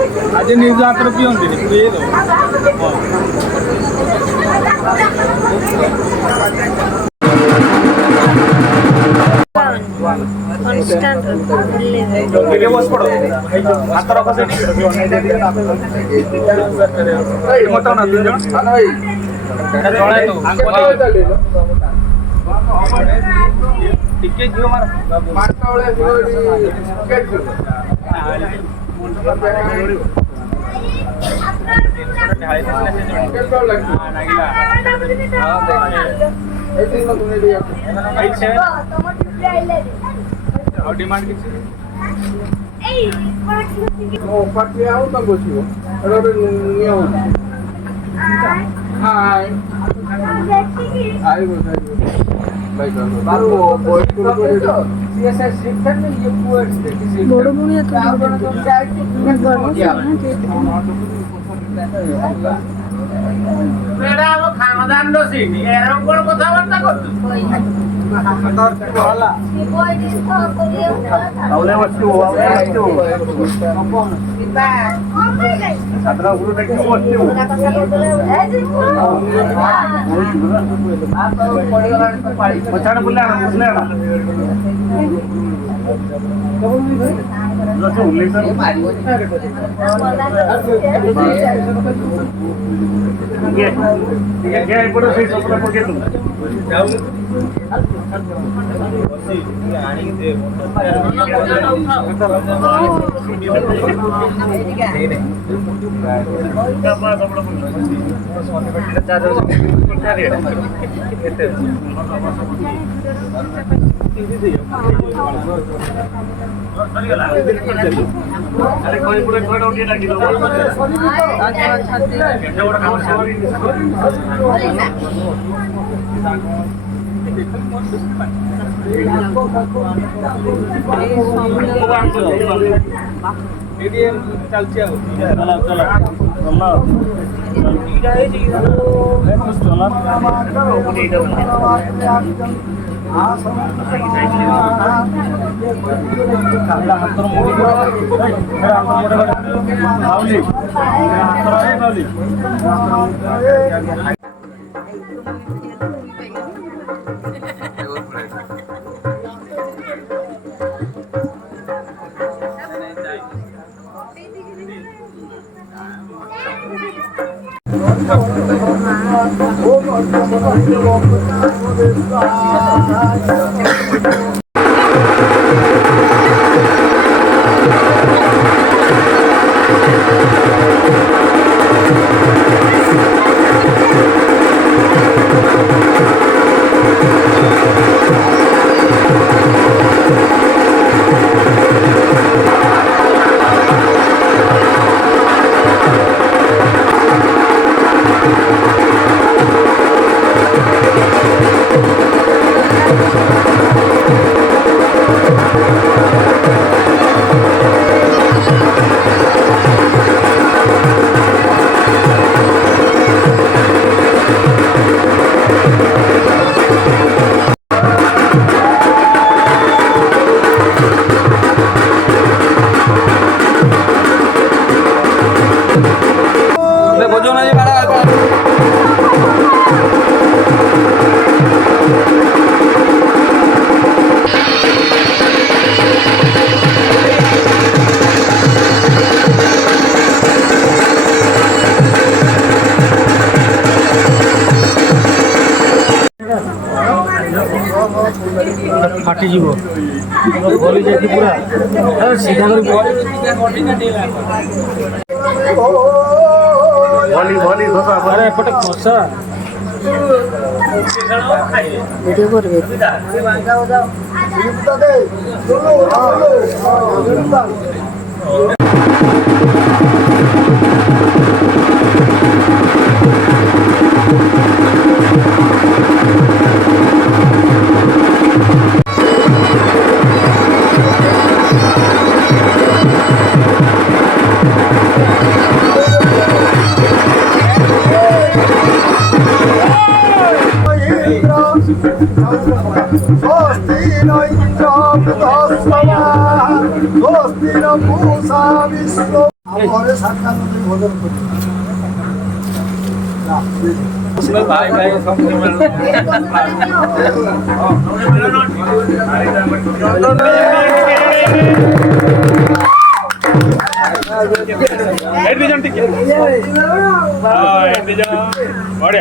आज न्यूज आकर पियंती ये तो कांस्टेंट वीडियो बस पड़ो हाथ रखो से मोटा ना तीन जन हां भाई एटा जळाय तो टिकेट दियो मार मारता वाले टिकेट दियो डिमांड किसी पार्टी आओ तब बसियो अरे नियो हाय आई वो भाई बाबू बॉय को सीएसएस शिफ्ट में ये पूरा किसी बड़ो बुढ़िया तो मेरा वो खानदान लो सी एरम कोन कथा वार्ता करतु अंदर वाला कोई दिन तो करिए आवले वस्तु किता सातरा गुरु देखि वस्तु पड़ी गला तो पाड़ी पछाड़ बुला बुझले जैसे उल्लेख मारियो ये पड़ो से सपना पके तुम आनी दे अरे कोई पूरे कोई उठी ना किलो अच्छा बड़ा काम सवारी एटीएम चलছে चला चला चला এইটা এই যে চলা কरो কোটি এটা কালা হাতর মুড়ি বাউলি বাউলি फाटी जीव गली जाती पूरा सीधा भली भली खसा अरे एपटे खसा वीडियो करबे ঘরে সাতটা নদী ভোজন করি ভাই ভাই Edison ticket. Ah, Edison. What?